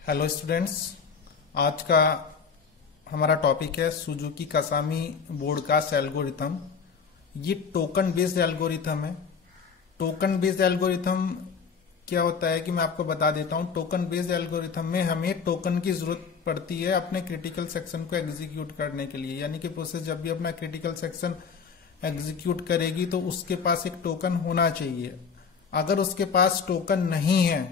Hello students, आज का हमारा टॉपिक है सुजुकी कासामी ब्रॉडकास्ट एल्गोरिथम। ये टोकन बेस्ड एल्गोरिथम है। टोकन बेस्ड एल्गोरिथम क्या होता है कि मैं आपको बता देता हूं। टोकन बेस्ड एल्गोरिथम में हमें टोकन की जरूरत पड़ती है अपने क्रिटिकल सेक्शन को एग्जीक्यूट करने के लिए। यानी कि प्रोसेस जब भी अपना क्रिटिकल सेक्शन एग्जीक्यूट करेगी तो उसके पास एक टोकन होना चाहिए। अगर उसके पास टोकन नहीं है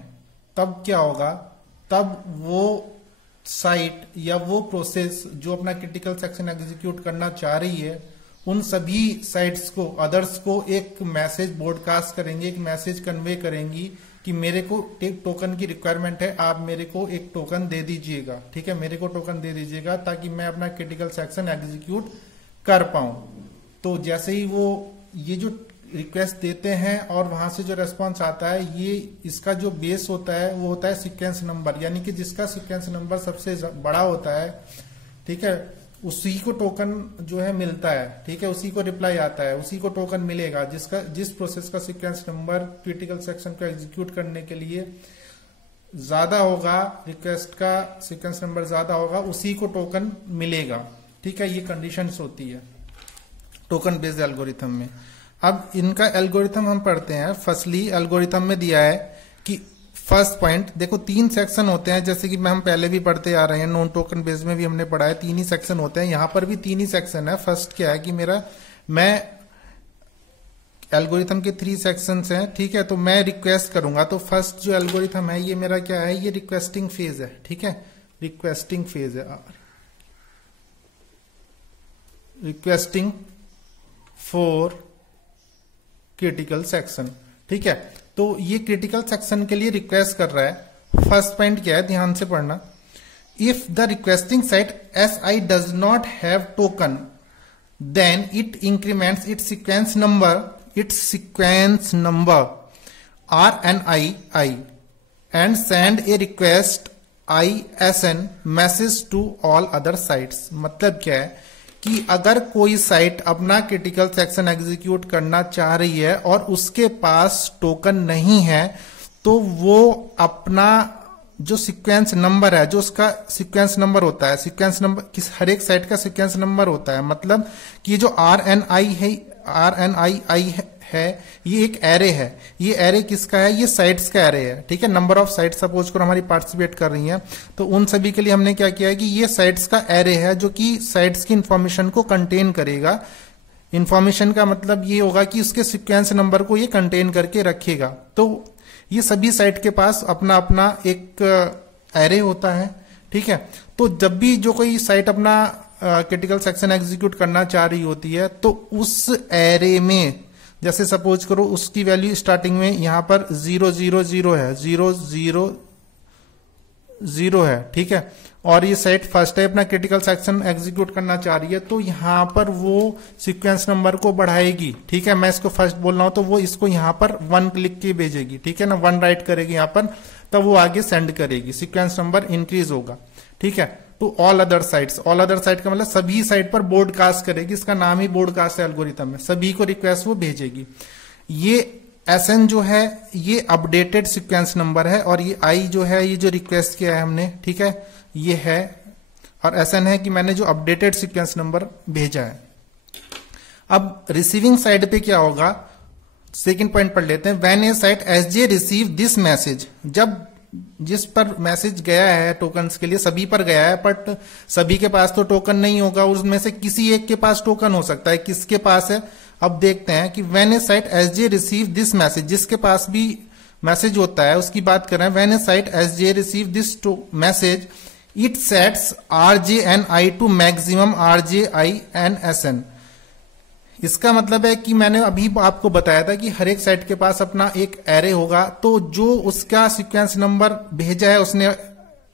तब क्या होगा, तब वो साइट या वो प्रोसेस जो अपना क्रिटिकल सेक्शन एग्जीक्यूट करना चाह रही है उन सभी साइट्स को, अदर्स को एक मैसेज ब्रॉडकास्ट करेंगे, एक मैसेज कन्वे करेंगी कि मेरे को एक टोकन की रिक्वायरमेंट है, आप मेरे को एक टोकन दे दीजिएगा। ठीक है, मेरे को टोकन दे दीजिएगा ताकि मैं अपना क्रिटिकल सेक्शन एग्जीक्यूट कर पाऊं। तो जैसे ही वो ये जो रिक्वेस्ट देते हैं और वहां से जो रेस्पॉन्स आता है, ये इसका जो बेस होता है वो होता है सीक्वेंस नंबर। यानी कि जिसका सीक्वेंस नंबर सबसे बड़ा होता है, ठीक है, उसी को टोकन जो है मिलता है। ठीक है, उसी को रिप्लाई आता है, उसी को टोकन मिलेगा। जिस प्रोसेस का सीक्वेंस नंबर क्रिटिकल सेक्शन को एग्जीक्यूट करने के लिए ज्यादा होगा, रिक्वेस्ट का सीक्वेंस नंबर ज्यादा होगा, उसी को टोकन मिलेगा। ठीक है, ये कंडीशंस होती है टोकन बेस्ड एल्गोरिथम में। अब इनका एल्गोरिथम हम पढ़ते हैं। फर्स्टली एल्गोरिथम में दिया है कि फर्स्ट पॉइंट देखो, 3 सेक्शन होते हैं, जैसे कि हम पहले भी पढ़ते आ रहे हैं, नॉन टोकन बेस्ड में भी हमने पढ़ा है। 3 ही सेक्शन होते हैं, यहां पर भी 3 ही सेक्शन है। फर्स्ट क्या है कि मैं एल्गोरिथम के 3 सेक्शंस हैं। ठीक है, तो मैं रिक्वेस्ट करूंगा, तो फर्स्ट जो एल्गोरिथम है ये मेरा क्या है, ये रिक्वेस्टिंग फेज है। ठीक है, रिक्वेस्टिंग फेज है, रिक्वेस्टिंग फॉर क्रिटिकल सेक्शन। ठीक है, तो ये क्रिटिकल सेक्शन के लिए रिक्वेस्ट कर रहा है। फर्स्ट पॉइंट क्या है, ध्यान से पढ़ना। If the requesting site SI does not have token then it increments its sequence number RNII and send a request ISN message to all other sites. मतलब क्या है कि अगर कोई साइट अपना क्रिटिकल सेक्शन एग्जीक्यूट करना चाह रही है और उसके पास टोकन नहीं है, तो वो अपना जो सीक्वेंस नंबर है, जो उसका सीक्वेंस नंबर होता है, सीक्वेंस नंबर हर एक साइट का सीक्वेंस नंबर होता है। मतलब कि जो RNII है ये एक एरे है। ये एरे किसका है, ये साइट्स का एरे है। ठीक है, नंबर ऑफ साइट सपोज करो हमारी पार्टिसिपेट कर रही हैं, तो उन सभी के लिए हमने क्या किया है कि ये साइट्स का एरे है जो कि साइट्स की इंफॉर्मेशन को कंटेन करेगा। इंफॉर्मेशन का मतलब ये होगा कि उसके सीक्वेंस नंबर को ये कंटेन करके रखेगा। तो ये सभी साइट के पास अपना अपना एक एरे होता है। ठीक है, तो जब भी जो कोई साइट अपना क्रिटिकल सेक्शन एग्जीक्यूट करना चाह रही होती है तो उस एरे में, जैसे सपोज करो उसकी वैल्यू स्टार्टिंग में यहां पर 000 है, 000 है। ठीक है, और ये साइट फर्स्ट है, अपना क्रिटिकल सेक्शन एग्जीक्यूट करना चाह रही है, तो यहां पर वो सीक्वेंस नंबर को बढ़ाएगी। ठीक है, मैं इसको फर्स्ट बोल रहा हूं तो वो इसको यहां पर 1 लिख के भेजेगी। ठीक है ना, 1 राइट करेगी यहां पर, तब वो आगे सेंड करेगी, सीक्वेंस नंबर इंक्रीज होगा। ठीक है, तो ऑल अदर साइट्स का मतलब सभी साइट पर ब्रॉडकास्ट करेगी। इसका नाम ही ब्रॉडकास्ट एल्गोरिथम है, सभी को रिक्वेस्ट वो भेजेगी। ये SN जो है ये अपडेटेड सीक्वेंस नंबर है, और ये I जो है ये जो रिक्वेस्ट किया है हमने, ठीक है, ये है, और SN है कि मैंने जो अपडेटेड सीक्वेंस नंबर भेजा है। अब रिसीविंग साइड पे क्या होगा, सेकंड पॉइंट पढ़ लेते हैं। When a site SJ receive this message, जब जिस पर मैसेज गया है टोकन्स के लिए, सभी पर गया है, बट सभी के पास तो टोकन नहीं होगा, उसमें से किसी एक के पास टोकन हो सकता है। किसके पास है, अब देखते हैं कि when a site SJ receive this message, जिसके पास भी मैसेज होता है उसकी बात कर रहे हैं। When a site SJ receive this message it sets RJNI to maximum RJINSN। इसका मतलब है कि मैंने अभी आपको बताया था कि हर एक साइट के पास अपना एक एरे होगा, तो जो उसका सीक्वेंस नंबर भेजा है उसने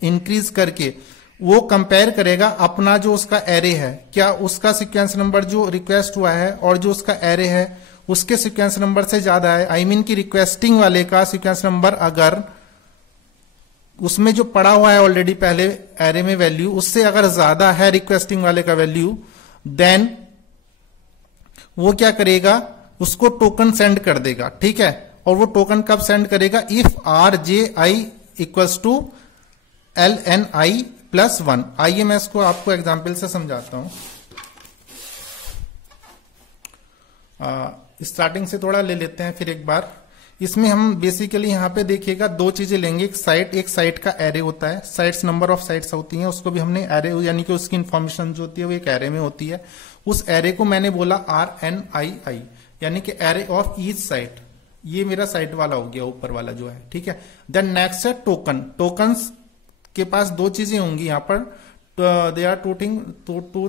इंक्रीज करके वो कंपेयर करेगा अपना जो उसका एरे है, क्या उसका सीक्वेंस नंबर जो रिक्वेस्ट हुआ है और जो उसका एरे है उसके सीक्वेंस नंबर से ज्यादा है। आई मीन कि रिक्वेस्टिंग वाले का सीक्वेंस नंबर अगर उसमें जो पड़ा हुआ है ऑलरेडी पहले एरे में वैल्यू, उससे अगर ज्यादा है रिक्वेस्टिंग वाले का वैल्यू, देन वो क्या करेगा, उसको टोकन सेंड कर देगा। ठीक है, और वो टोकन कब सेंड करेगा, if RJI equals to LNI+1। आइए मैं इसको आपको एग्जाम्पल से समझाता हूं। स्टार्टिंग से थोड़ा ले लेते हैं फिर एक बार। इसमें हम बेसिकली यहाँ पे देखिएगा दो चीजें लेंगे। एक साइट का एरे होता है, साइट्स नंबर ऑफ साइट्स होती हैं, उसको भी हमने एरे यानी कि उसकी इंफॉर्मेशन जो होती है वो एक एरे में होती है। उस एरे को मैंने बोला RNII यानी कि एरे ऑफ ईच साइट। ये मेरा साइट वाला हो गया ऊपर वाला जो है, ठीक है। देन नेक्स्ट है टोकन। टोकन्स के पास दो चीजें होंगी यहाँ पर, they are two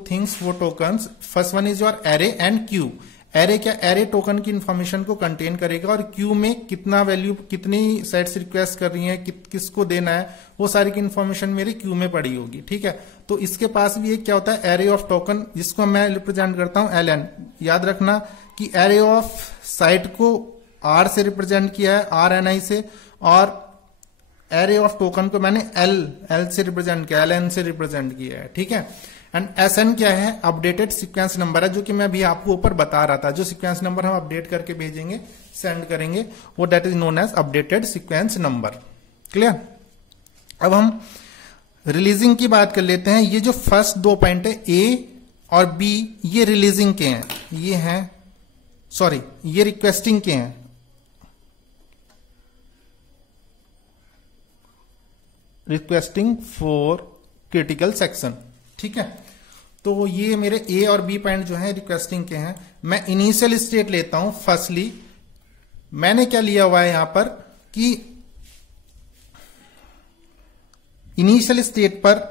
things for tokens. First one is your array and queue. Array क्या, एरे टोकन की इंफॉर्मेशन को कंटेन करेगा और क्यू में कितना वैल्यू, कितनी साइट्स रिक्वेस्ट कर रही हैं, किसको देना है, वो सारी की इंफॉर्मेशन मेरी क्यू में पड़ी होगी, ठीक है। तो इसके पास भी एक क्या होता है, एरे ऑफ टोकन, जिसको मैं रिप्रेजेंट करता हूं LN। याद रखना कि एरे ऑफ साइट को R से रिप्रेजेंट किया है, RNI से, और एरे ऑफ टोकन को मैंने L से रिप्रेजेंट किया, LN से रिप्रेजेंट किया है, ठीक है। एंड SN क्या है, अपडेटेड सीक्वेंस नंबर है, जो कि मैं अभी आपको ऊपर बता रहा था। जो सीक्वेंस नंबर हम अपडेट करके भेजेंगे, सेंड करेंगे, वो that is known as updated sequence number. Clear. अब हम रिलीजिंग की बात कर लेते हैं। ये जो फर्स्ट दो पॉइंट है A और B, ये रिलीजिंग के हैं, ये हैं, सॉरी ये रिक्वेस्टिंग के हैं। रिक्वेस्टिंग फॉर क्रिटिकल सेक्शन, ठीक है। तो ये मेरे A और B पॉइंट जो है रिक्वेस्टिंग के हैं। मैं इनिशियल स्टेट लेता हूं। फर्स्टली मैंने क्या लिया हुआ है यहां पर कि इनिशियल स्टेट पर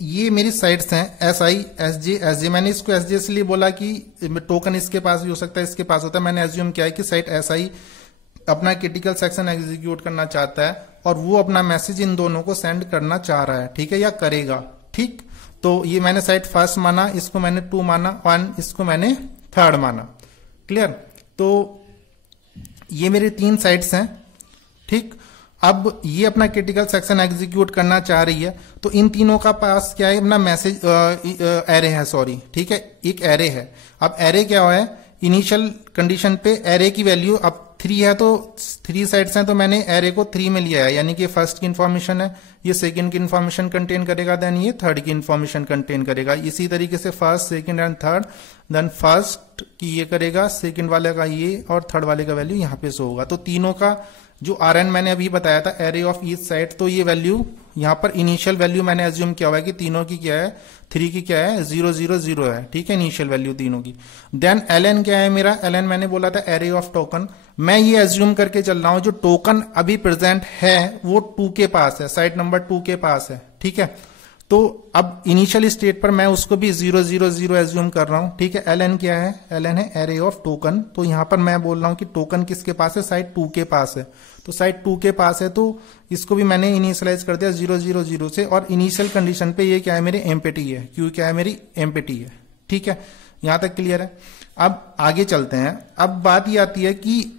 ये मेरी साइट्स हैं SI, SJ, SJ। मैंने इसको SJ इसलिए बोला कि टोकन इसके पास भी हो सकता है, इसके पास होता है। मैंने एज्यूम किया है कि साइट SI अपना क्रिटिकल सेक्शन एग्जीक्यूट करना चाहता है और वो अपना मैसेज इन दोनों को सेंड करना चाह रहा है, ठीक है, या करेगा, ठीक। तो ये मैंने साइट फर्स्ट माना, इसको मैंने 2 माना, 1 इसको मैंने 3rd माना। क्लियर। तो ये मेरी 3 साइट्स हैं, ठीक। अब ये अपना क्रिटिकल सेक्शन एग्जीक्यूट करना चाह रही है, तो इन तीनों का पास क्या है, अपना मैसेज एरे है, सॉरी, ठीक है, एक एरे है। अब एरे क्या है, इनिशियल कंडीशन पे एरे की वैल्यू अब 3 है, तो 3 साइड्स हैं, तो मैंने एरे को 3 में लिया है, यानी कि फर्स्ट की इंफॉर्मेशन है, ये सेकंड की इंफॉर्मेशन कंटेन करेगा, देन ये थर्ड की इंफॉर्मेशन कंटेन करेगा। इसी तरीके से first, second and third, then first की ये करेगा, सेकंड वाले का ये, और थर्ड वाले का वैल्यू यहाँ पे शो होगा। तो तीनों का जो RN मैंने अभी बताया था, एरे ऑफ ईच साइट, तो ये वैल्यू यहाँ पर इनिशियल वैल्यू मैंने एज्यूम किया हुआ है कि तीनों की क्या है, 3 की क्या है, 0 0 0 है, ठीक है, इनिशियल वैल्यू तीनों की। देन LN क्या है मेरा, LN मैंने बोला था एरे ऑफ टोकन। मैं ये एज्यूम करके चल रहा हूं जो टोकन अभी प्रेजेंट है वो 2 के पास है, साइट नंबर 2 के पास है, ठीक है। तो अब इनिशियल स्टेट पर मैं उसको भी 0 0 0 एज्यूम कर रहा हूं, ठीक है। LN क्या है, LN है एरे ऑफ टोकन। तो यहां पर मैं बोल रहा हूं कि टोकन किसके पास है, साइट 2 के पास है, तो साइट 2 के पास है, तो इसको भी मैंने इनिशियलाइज कर दिया 0 0 0 से। और इनिशियल कंडीशन पे ये क्या है, मेरी एम्प्टी है, क्यू क्या है, मेरी एम्प्टी है, ठीक है। यहां तक क्लियर है। अब आगे चलते हैं। अब बात ये आती है कि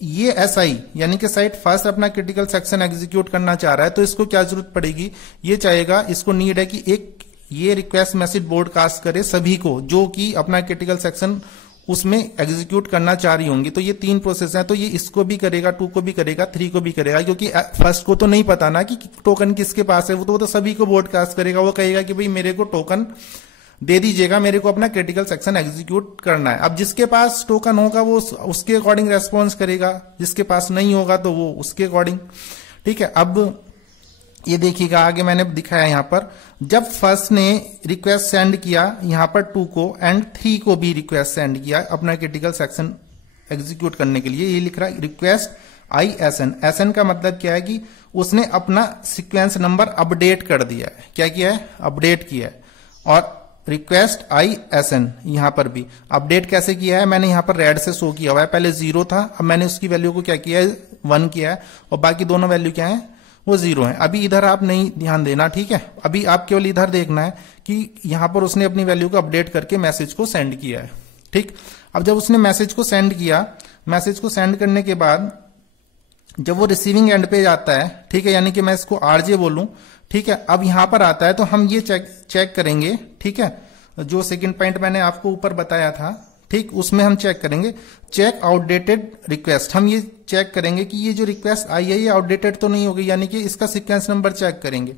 ये SI यानी कि साइट फर्स्ट अपना क्रिटिकल सेक्शन एग्जीक्यूट करना चाह रहा है, तो इसको क्या जरूरत पड़ेगी, ये चाहेगा, इसको नीड है कि एक ये रिक्वेस्ट मैसेज ब्रॉडकास्ट करे सभी को जो कि अपना क्रिटिकल सेक्शन उसमें एग्जीक्यूट करना चाह रही होंगी। तो ये 3 प्रोसेस हैं, तो ये इसको भी करेगा, 2 को भी करेगा, 3 को भी करेगा, क्योंकि फर्स्ट को तो नहीं पता ना कि टोकन किसके पास है, वो तो सभी को ब्रॉडकास्ट करेगा। वो कहेगा कि भाई मेरे को टोकन दे दीजिएगा, मेरे को अपना क्रिटिकल सेक्शन एग्जीक्यूट करना है। अब जिसके पास टोकन होगा वो उसके अकॉर्डिंग रेस्पॉन्स करेगा, जिसके पास नहीं होगा तो वो उसके अकॉर्डिंग, ठीक है। अब ये देखिएगा आगे मैंने दिखाया यहां पर, जब फर्स्ट ने रिक्वेस्ट सेंड किया यहां पर 2 को एंड 3 को भी रिक्वेस्ट सेंड किया अपना क्रिटिकल सेक्शन एग्जीक्यूट करने के लिए, ये लिख रहा है रिक्वेस्ट ISN। SN का मतलब क्या है कि उसने अपना सीक्वेंस नंबर अपडेट कर दिया है। क्या किया है, अपडेट किया है। और रिक्वेस्ट ISN यहां पर भी अपडेट कैसे किया है, मैंने यहां पर रेड से शो किया हुआ है, पहले 0 था, अब मैंने उसकी वैल्यू को क्या किया है, 1 किया है, और बाकी दोनों वैल्यू क्या है, वो 0 है। अभी इधर आप नहीं ध्यान देना, ठीक है। अभी आप केवल इधर देखना है कि यहां पर उसने अपनी वैल्यू को अपडेट करके मैसेज को सेंड किया है, ठीक। अब जब उसने मैसेज को सेंड किया, मैसेज को सेंड करने के बाद जब वो रिसीविंग एंड पे जाता है, ठीक है, यानी कि मैं इसको RJ बोलूं, ठीक है। अब यहां पर आता है तो हम ये चेक करेंगे, ठीक है, जो सेकंड पॉइंट मैंने आपको ऊपर बताया था ठीक, उसमें हम चेक करेंगे चेक आउटडेटेड रिक्वेस्ट। हम ये चेक करेंगे कि ये जो रिक्वेस्ट आई है ये आउटडेटेड तो नहीं होगी, यानी कि इसका सीक्वेंस नंबर चेक करेंगे।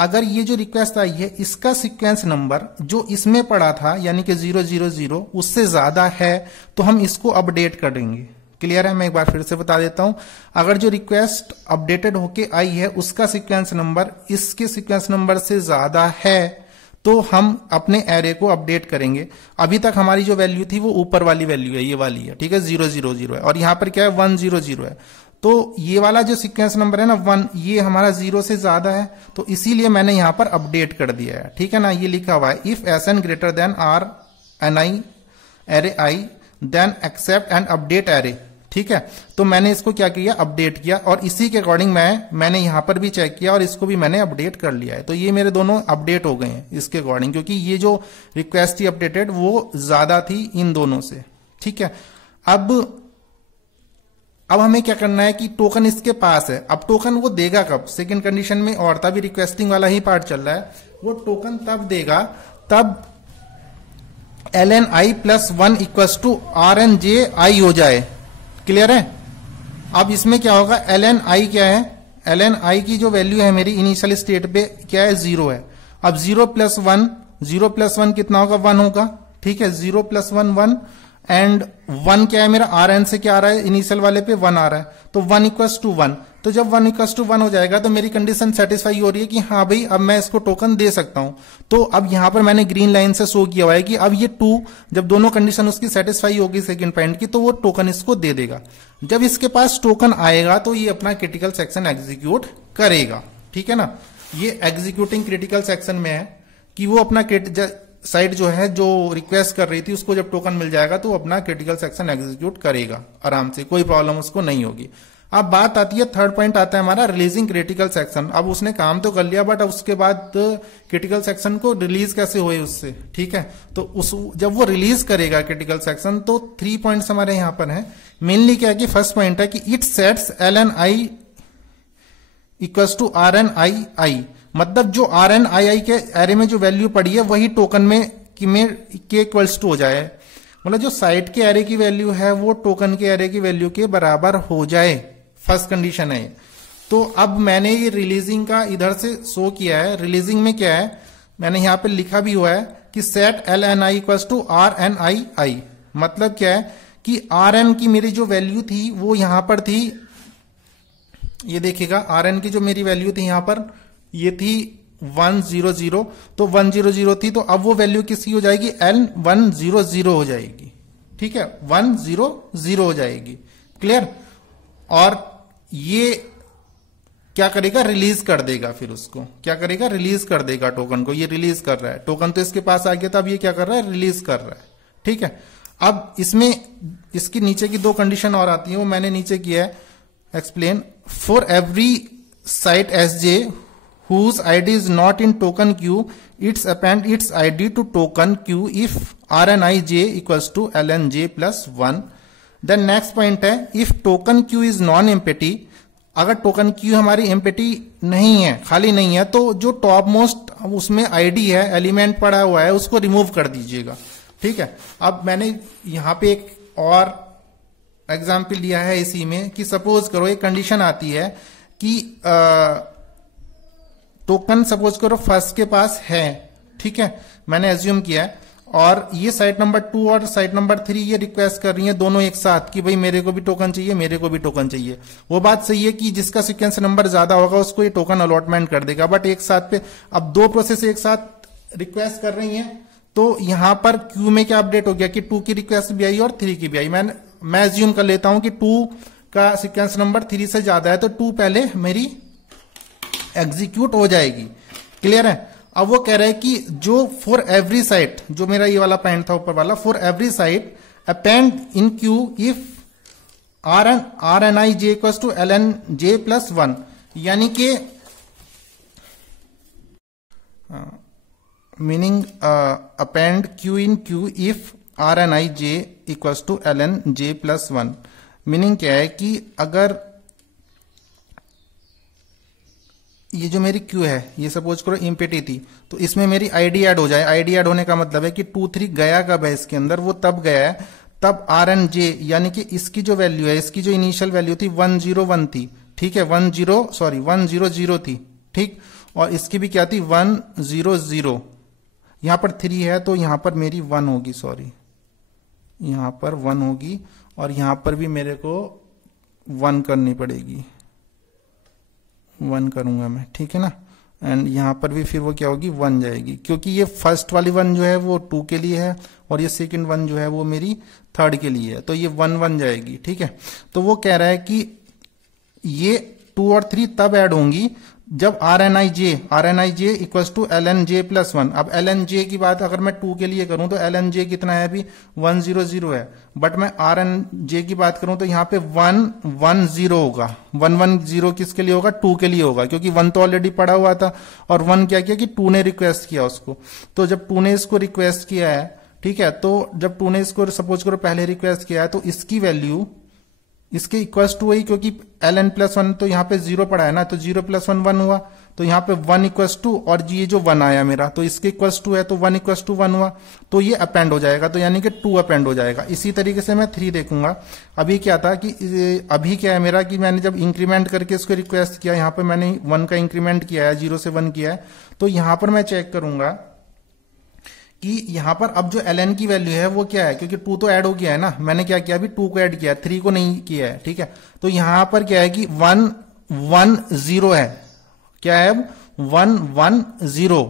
अगर ये जो रिक्वेस्ट आई है इसका सीक्वेंस नंबर जो इसमें पड़ा था यानी कि 000 उससे ज्यादा है तो हम इसको अपडेट करेंगे। क्लियर है? मैं एक बार फिर से बता देता हूं, अगर जो रिक्वेस्ट अपडेटेड होके आई है उसका सीक्वेंस नंबर इसके सीक्वेंस नंबर से ज्यादा है तो हम अपने एरे को अपडेट करेंगे। अभी तक हमारी जो वैल्यू थी वो ऊपर वाली वैल्यू है, ये वाली है, ठीक है, 000 है, और यहां पर क्या है 100 है। तो ये वाला जो सीक्वेंस नंबर है ना 1, ये हमारा 0 से ज्यादा है, तो इसीलिए मैंने यहां पर अपडेट कर दिया है, ठीक है ना। ये लिखा हुआ है if SN greater than R NI array I then accept and update array, ठीक है। तो मैंने इसको क्या किया, अपडेट किया, और इसी के अकॉर्डिंग मैंने यहां पर भी चेक किया और इसको भी मैंने अपडेट कर लिया है। तो ये मेरे दोनों अपडेट हो गए हैं इसके अकॉर्डिंग, क्योंकि ये जो रिक्वेस्ट थी अपडेटेड वो ज्यादा थी इन दोनों से, ठीक है। अब हमें क्या करना है कि टोकन इसके पास है, अब टोकन वो देगा कब, सेकंड कंडीशन में, और तभी रिक्वेस्टिंग वाला ही पार्ट चल रहा है, वो टोकन तब देगा तब lni + 1 = rnji हो जाए। क्लियर है? अब इसमें क्या होगा, lni क्या है, lni की जो वैल्यू है मेरी इनिशियल स्टेट पे क्या है, 0 है। अब 0 + 1 कितना होगा, 1 होगा, ठीक है। 0 + 1 1 एंड 1 क्या है मेरा, Rn से क्या आ रहा है, इनिशियल वाले पे 1 आ रहा है, तो 1 = 1। तो जब 1 = 1 हो जाएगा तो मेरी कंडीशन सेटिस्फाई हो रही है कि हाँ भाई अब मैं इसको टोकन दे सकता हूं। तो अब यहां पर मैंने ग्रीन लाइन से शो किया हुआ है कि अब ये 2 जब दोनों कंडीशन उसकी सेटिस्फाई होगी सेकंड पॉइंट की, तो वो टोकन इसको दे देगा। जब इसके पास टोकन आएगा तो ये अपना क्रिटिकल सेक्शन एग्जीक्यूट करेगा, ठीक है ना। ये एग्जीक्यूटिंग क्रिटिकल सेक्शन में है कि वो अपना साइट जो है जो रिक्वेस्ट कर रही थी उसको जब टोकन मिल जाएगा तो अपना क्रिटिकल सेक्शन एग्जीक्यूट करेगा आराम से, कोई प्रॉब्लम उसको नहीं होगी। अब बात आती है, थर्ड पॉइंट आता है हमारा रिलीजिंग क्रिटिकल सेक्शन। अब उसने काम तो कर लिया बट अब उसके बाद क्रिटिकल सेक्शन को रिलीज कैसे हुए उससे, ठीक है। तो जब वो रिलीज करेगा क्रिटिकल सेक्शन तो 3 पॉइंट्स हमारे यहां पर हैं। मेनली क्या है कि फर्स्ट पॉइंट है कि इट सेट्स lni = rnii, मतलब जो rnii के एरे में जो वैल्यू पड़ी है वही टोकन में के इक्वल्स टू हो जाए, मतलब जो साइट के एरे की वैल्यू है वो टोकन के एरे की वैल्यू के बराबर हो जाए, फर्स्ट कंडीशन है। तो अब मैंने ये रिलीजिंग का इधर से शो किया है। रिलीजिंग में क्या है, मैंने यहां पे लिखा भी हुआ है कि सेट lni = rnii, मतलब क्या है कि rn की मेरी जो वैल्यू थी वो यहां पर थी, ये देखिएगा rn की जो मेरी वैल्यू थी यहां पर ये थी 100, तो 100 थी, तो अब वो वैल्यू किसकी हो जाएगी, l100 हो जाएगी, ठीक है, 100 हो जाएगी। क्लियर? और ये क्या करेगा, रिलीज कर देगा, फिर उसको क्या करेगा, रिलीज कर देगा टोकन को। ये रिलीज कर रहा है, टोकन तो इसके पास आ गया था, अब ये क्या कर रहा है, रिलीज कर रहा है, ठीक है। अब इसमें इसकी नीचे की 2 कंडीशन और आती है, वो मैंने नीचे किया है explain. For every site SJ whose ID is not in token queue, it's append its ID to token queue if rnij = lnj + 1. Then next point है, if token queue is non-empty, अगर टोकन क्यू हमारी empty नहीं है, खाली नहीं है, तो जो टॉप मोस्ट उसमें आईडी है, एलिमेंट पड़ा हुआ है, उसको रिमूव कर दीजिएगा, ठीक है। अब मैंने यहां पे एक और एग्जाम्पल लिया है इसी में कि सपोज करो एक कंडीशन आती है कि टोकन सपोज करो फर्स्ट के पास है, ठीक है, मैंने एज्यूम किया है, और ये साइट नंबर 2 और साइट नंबर 3 ये रिक्वेस्ट कर रही है दोनों एक साथ कि भाई मेरे को भी टोकन चाहिए, मेरे को भी टोकन चाहिए। वो बात सही है कि जिसका सीक्वेंस नंबर ज्यादा होगा उसको ये टोकन अलॉटमेंट कर देगा, बट एक साथ पे अब 2 प्रोसेस एक साथ रिक्वेस्ट कर रही हैं, तो यहां पर क्यू में क्या अपडेट हो गया कि 2 की रिक्वेस्ट भी आई और 3 की भी आई। मैं एज्यूम कर लेता हूं कि 2 का सीक्वेंस नंबर 3 से ज्यादा है, तो 2 पहले मेरी एग्जीक्यूट हो जाएगी। क्लियर है? अब वो कह रहे हैं कि जो फॉर एवरी साइट, जो मेरा ये वाला पॉइंट था ऊपर वाला, for every site append in Q if rnij = lnj + 1, यानी कि meaning append Q in Q if rnij = lnj + 1। Meaning क्या है कि अगर ये जो मेरी क्यू है, ये सपोज करो इम्पिटी थी, तो इसमें मेरी आईडी ऐड हो जाए। आईडी ऐड होने का मतलब है कि 2 3 गया कब है इसके अंदर, वो तब गया है तब आर एन जे, यानी कि इसकी जो वैल्यू है, इसकी जो इनिशियल वैल्यू थी 101 थी, ठीक है, 100 थी, ठीक, और इसकी भी क्या थी 100। यहां पर 3 है तो यहां पर मेरी 1 होगी, सॉरी यहां पर 1 होगी, और यहां पर भी मेरे को 1 करनी पड़ेगी, 1 करूंगा मैं, ठीक है ना। एंड यहां पर भी फिर वो क्या होगी 1 जाएगी, क्योंकि ये फर्स्ट वाली 1 जो है वो 2 के लिए है और ये सेकंड 1 जो है वो मेरी 3rd के लिए है, तो ये 1 जाएगी, ठीक है। तो वो कह रहा है कि ये 2 और 3 तब ऐड होंगी जब R N I J equal to L N J plus 1। अब एल एन जे की बात अगर मैं 2 के लिए करूं तो एल एन जे कितना है अभी 100 है, बट मैं आर एन जे की बात करूं तो यहां पे 110 होगा। 110 किसके लिए होगा, 2 के लिए होगा, क्योंकि 1 तो ऑलरेडी पड़ा हुआ था और 1 क्या किया कि 2 ने रिक्वेस्ट किया उसको। तो जब 2 ने इसको रिक्वेस्ट किया है, ठीक है, तो जब 2 ने इसको सपोज करो पहले रिक्वेस्ट किया है, तो इसकी वैल्यू इसके इक्वल्स टू वही, क्योंकि एल एन प्लस 1 तो यहाँ पे 0 पड़ा है ना, तो 0 + 1 1 हुआ, तो यहाँ पे 1 = 2, और ये जो 1 आया मेरा तो इसके इक्वल्स 2 है, तो 1 = 1 हुआ, तो ये अपेंड हो जाएगा, तो यानी कि 2 अपेंड हो जाएगा। इसी तरीके से मैं 3 देखूंगा। अभी क्या था कि अभी क्या है मेरा कि मैंने जब इंक्रीमेंट करके इसको रिक्वेस्ट किया, यहाँ पे मैंने 1 का इंक्रीमेंट किया है, 0 से 1 किया है, तो यहां पर मैं चेक करूंगा कि यहां पर अब जो ln की वैल्यू है वो क्या है, क्योंकि 2 तो ऐड हो गया है ना, मैंने क्या किया अभी 2 को ऐड किया, 3 को नहीं किया है, ठीक है। तो यहां पर क्या है कि 110 है, क्या है अब 110।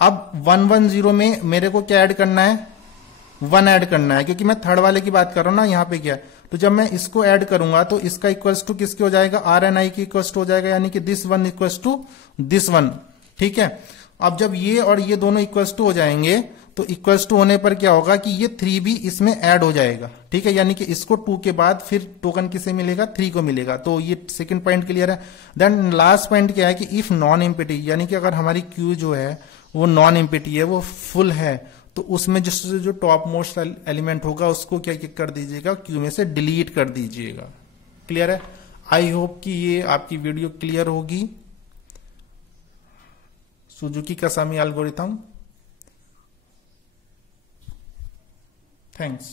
अब 110 में मेरे को क्या ऐड करना है, 1 ऐड करना है, क्योंकि मैं 3rd वाले की बात कर रहा हूं ना, यहां पे क्या है, तो जब मैं इसको ऐड करूंगा तो इसका इक्वल्स टू किसके हो जाएगा, आर एन आई की इक्वल्स टू हो जाएगा, यानी कि दिस 1 इक्वल्स टू दिस 1, ठीक है। अब जब ये और ये दोनों इक्वल्स टू हो जाएंगे तो इक्वल्स टू होने पर क्या होगा कि ये 3 भी इसमें ऐड हो जाएगा, ठीक है, यानी कि इसको 2 के बाद फिर टोकन किसे मिलेगा, 3 को मिलेगा। तो ये सेकंड पॉइंट क्लियर है। देन लास्ट पॉइंट क्या है कि इफ नॉन एम्प्टी, यानी कि अगर हमारी क्यू जो है वो नॉन एम्प्टी है, वो फुल है, तो उसमें जो टॉप मोस्ट एलिमेंट होगा उसको क्या कर दीजिएगा, क्यू में से डिलीट कर दीजिएगा। क्लियर है। आई होप कि ये आपकी वीडियो क्लियर होगी। Suzuki-Kasami algorithm. Thanks.